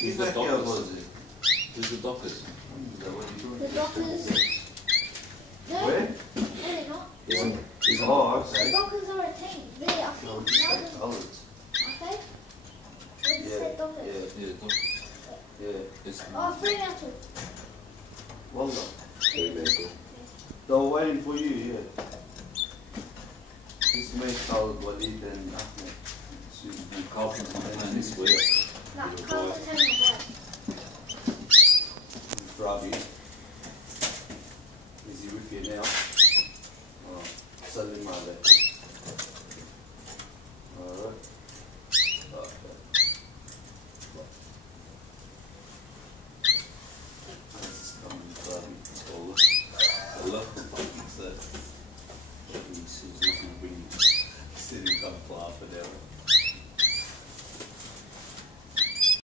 Who's the Dockers? Who's the Dockers? The Dockers. No. Where? No, they're not. Oh, okay. The Dockers are a team. They, I think. No, just say colours. Okay. What did you say, Dockers? Yeah, Yeah, Dockers. yeah. It's Oh, Fremantle. Well done. Fremantle. They were waiting for you, yeah. Ismail, Khalid, Walid and Ahmed. Carlton's not playing this week. No,